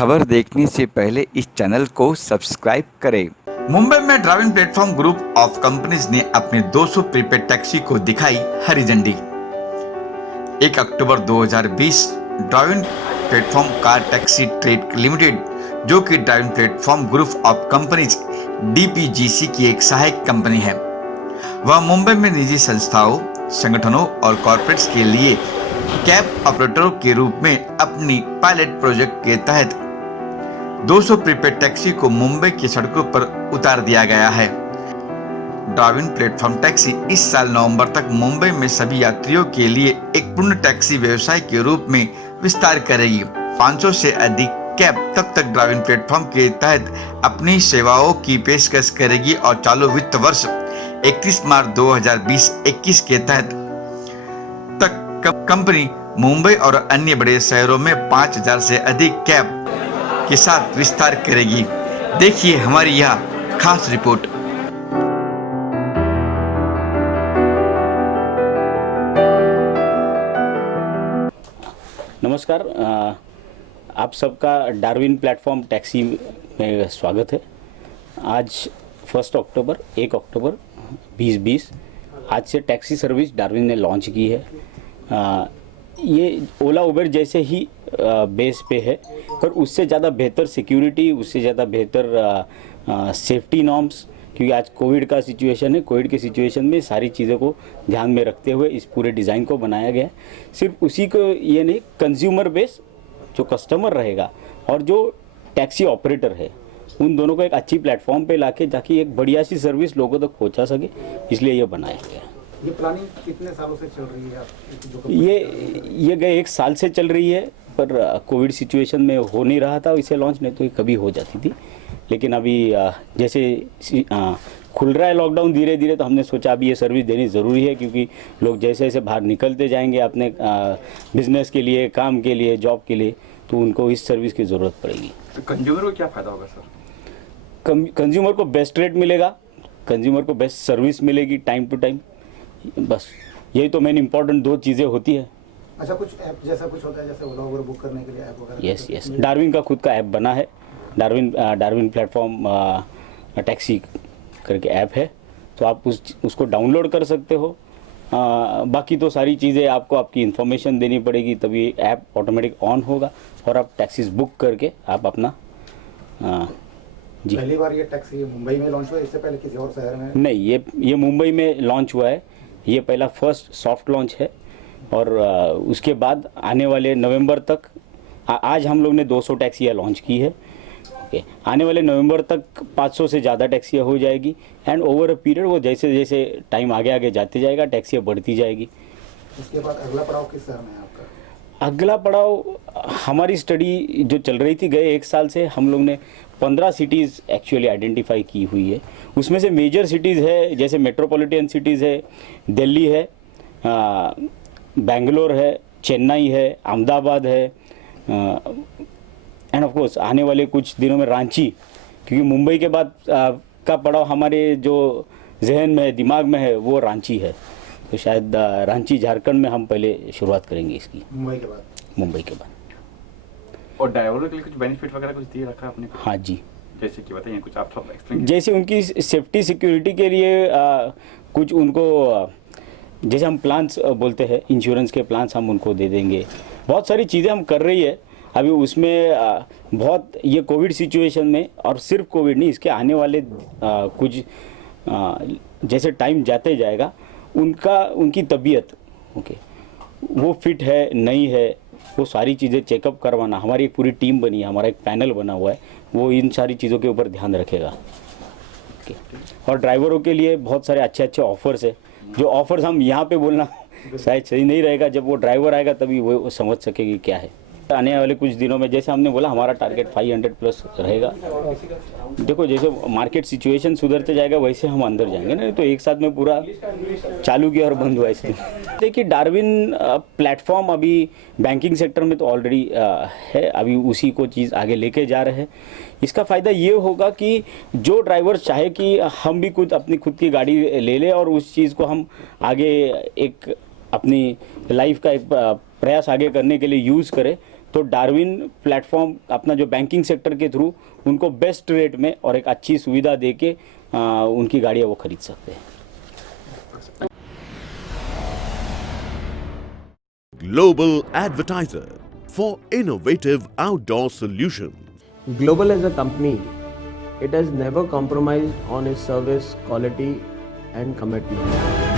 खबर देखने से पहले इस चैनल को सब्सक्राइब करें। मुंबई में driving platform group of companies ने अपने 200 प्रीपेड टैक्सी को दिखाई हरी झंडी। 1 अक्टूबर 2020 driving platform car taxi trade limited, जो कि driving platform group of companies DPGC की एक सहायक कंपनी है, वह मुंबई में निजी संस्थाओं, संगठनों और कॉर्पोरेट्स के लिए कैब ऑपरेटरों के रूप में अपनी पायलट प्रोजेक्ट के तहत 200 प्रीपेड टैक्सी को मुंबई की सड़कों पर उतार दिया गया है। ड्राइविंग प्लेटफॉर्म टैक्सी इस साल नवंबर तक मुंबई में सभी यात्रियों के लिए एक पूर्ण टैक्सी व्यवसाय के रूप में विस्तार करेगी। 500 से अधिक कैब तब तक ड्राइविंग प्लेटफॉर्म के तहत अपनी सेवाओं की पेशकश करेगी और चालू वित्त वर्ष 31 मार्च 2020-21 के तहत कंपनी मुंबई और अन्य बड़े शहरों में 5000 से अधिक कैब के साथ विस्तार करेगी। देखिए हमारी यह खास रिपोर्ट। नमस्कार, आप सबका डार्विन प्लेटफॉर्म टैक्सी में स्वागत है। आज 1 अक्टूबर 2020 आज से टैक्सी सर्विस डार्विन ने लॉन्च की है। ये ओला उबर जैसे ही बेस पे है, पर उससे ज़्यादा बेहतर सिक्योरिटी, उससे ज़्यादा बेहतर सेफ्टी नॉर्म्स, क्योंकि आज कोविड का सिचुएशन है। कोविड के सिचुएशन में सारी चीज़ों को ध्यान में रखते हुए इस पूरे डिज़ाइन को बनाया गया है। सिर्फ उसी को ये नहीं, कंज्यूमर बेस जो कस्टमर रहेगा और जो टैक्सी ऑपरेटर है, उन दोनों को एक अच्छी प्लेटफॉर्म पे लाके जाके एक बढ़िया सी सर्विस लोगों तक पहुंचा सके, इसलिए ये बनाया गया। ये प्लानिंग कितने सालों से चल रही है? ये गए 1 साल से चल रही है, पर कोविड सिचुएशन में हो नहीं रहा था इसे लॉन्च, नहीं तो ये कभी हो जाती थी। लेकिन अभी जैसे खुल रहा है लॉकडाउन धीरे धीरे, तो हमने सोचा अभी ये सर्विस देनी ज़रूरी है, क्योंकि लोग जैसे जैसे बाहर निकलते जाएंगे अपने बिजनेस के लिए, काम के लिए, जॉब के लिए, तो उनको इस सर्विस की ज़रूरत पड़ेगी। तो कंज्यूमर को क्या फ़ायदा होगा सर? कंज्यूमर को बेस्ट रेट मिलेगा, कंज्यूमर को बेस्ट सर्विस मिलेगी टाइम टू टाइम। बस यही तो मेन इंपॉर्टेंट 2 चीज़ें होती है। अच्छा, कुछ ऐप जैसा कुछ होता है जैसे ओला उबर बुक करने के लिए ऐप वगैरह? यस, डार्विन का खुद का ऐप बना है। डार्विन प्लेटफॉर्म टैक्सी करके ऐप है, तो आप उसको डाउनलोड कर सकते हो। बाकी तो सारी चीज़ें आपको आपकी इन्फॉर्मेशन देनी पड़ेगी, तभी ऐप ऑटोमेटिक ऑन होगा और आप टैक्सीज बुक करके आप अपना जी। पहली बार ये टैक्सी मुंबई में लॉन्च हुआ, इससे पहले किसी और शहर में? नहीं, ये मुंबई में लॉन्च हुआ है। ये पहला फर्स्ट सॉफ्ट लॉन्च है, और उसके बाद आने वाले नवंबर तक, आज हम लोग ने 200 टैक्सियाँ लॉन्च की है। ओके, आने वाले नवंबर तक 500 से ज़्यादा टैक्सियाँ हो जाएगी, एंड ओवर अ पीरियड वो जैसे जैसे टाइम आगे जाते जाएगा, टैक्सियाँ बढ़ती जाएगी। इसके बाद अगला पड़ाव किस शहर में है आपका? अगला पड़ाव, हमारी स्टडी जो चल रही थी गए 1 साल से, हम लोग ने 15 सिटीज़ एक्चुअली आइडेंटिफाई की हुई है। उसमें से मेजर सिटीज़ है, जैसे मेट्रोपॉलिटन सिटीज़ है, दिल्ली है, बेंगलोर है, चेन्नई है, अहमदाबाद है, एंड ऑफ कोर्स आने वाले कुछ दिनों में रांची, क्योंकि मुंबई के बाद का पड़ाव हमारे जो जहन में है, दिमाग में है, वो रांची है। तो शायद रांची, झारखंड में हम पहले शुरुआत करेंगे इसकी, मुंबई के बाद। और ड्राइवरों के लिए कुछ बेनिफिट वगैरह कुछ दिए रखा आपने? हाँ जी, जैसे कि बताइए कुछ, आप थोड़ा एक्सप्लेन। जैसे उनकी सेफ्टी सिक्योरिटी के लिए कुछ उनको जैसे हम प्लान्स बोलते हैं, इंश्योरेंस के प्लान्स हम उनको दे देंगे। बहुत सारी चीज़ें हम कर रही है अभी उसमें। बहुत ये कोविड सिचुएशन में, और सिर्फ कोविड नहीं, इसके आने वाले कुछ जैसे टाइम जाते जाएगा, उनकी तबीयत ओके वो फिट है नहीं है, वो सारी चीज़ें चेकअप करवाना, हमारी एक पूरी टीम बनी है, हमारा एक पैनल बना हुआ है, वो इन सारी चीज़ों के ऊपर ध्यान रखेगा। ओके, और ड्राइवरों के लिए बहुत सारे अच्छे ऑफर्स है, जो ऑफर्स हम यहाँ पे बोलना शायद सही नहीं रहेगा, जब वो ड्राइवर आएगा तभी वो समझ सकेगी क्या है। आने वाले कुछ दिनों में, जैसे हमने बोला, हमारा टारगेट 500 प्लस रहेगा। देखो, जैसे मार्केट सिचुएशन सुधरते जाएगा वैसे हम अंदर जाएंगे ना, तो एक साथ में पूरा चालू किया और बंद हुआ। इसलिए देखिए, डार्विन प्लेटफॉर्म अभी बैंकिंग सेक्टर में तो ऑलरेडी है, अभी उसी को चीज़ आगे लेके जा रहे हैं। इसका फ़ायदा ये होगा कि जो ड्राइवर चाहे कि हम भी कुछ अपनी खुद की गाड़ी ले लें और उस चीज़ को हम आगे एक अपनी लाइफ का एक प्रयास आगे करने के लिए यूज़ करें, तो डार्विन प्लेटफॉर्म अपना जो बैंकिंग सेक्टर के थ्रू उनको बेस्ट रेट में और एक अच्छी सुविधा दे के उनकी गाड़ियाँ वो खरीद सकते हैं. Global advertiser for innovative outdoor solutions. Global as a company, it has never compromised on its service quality and commitment.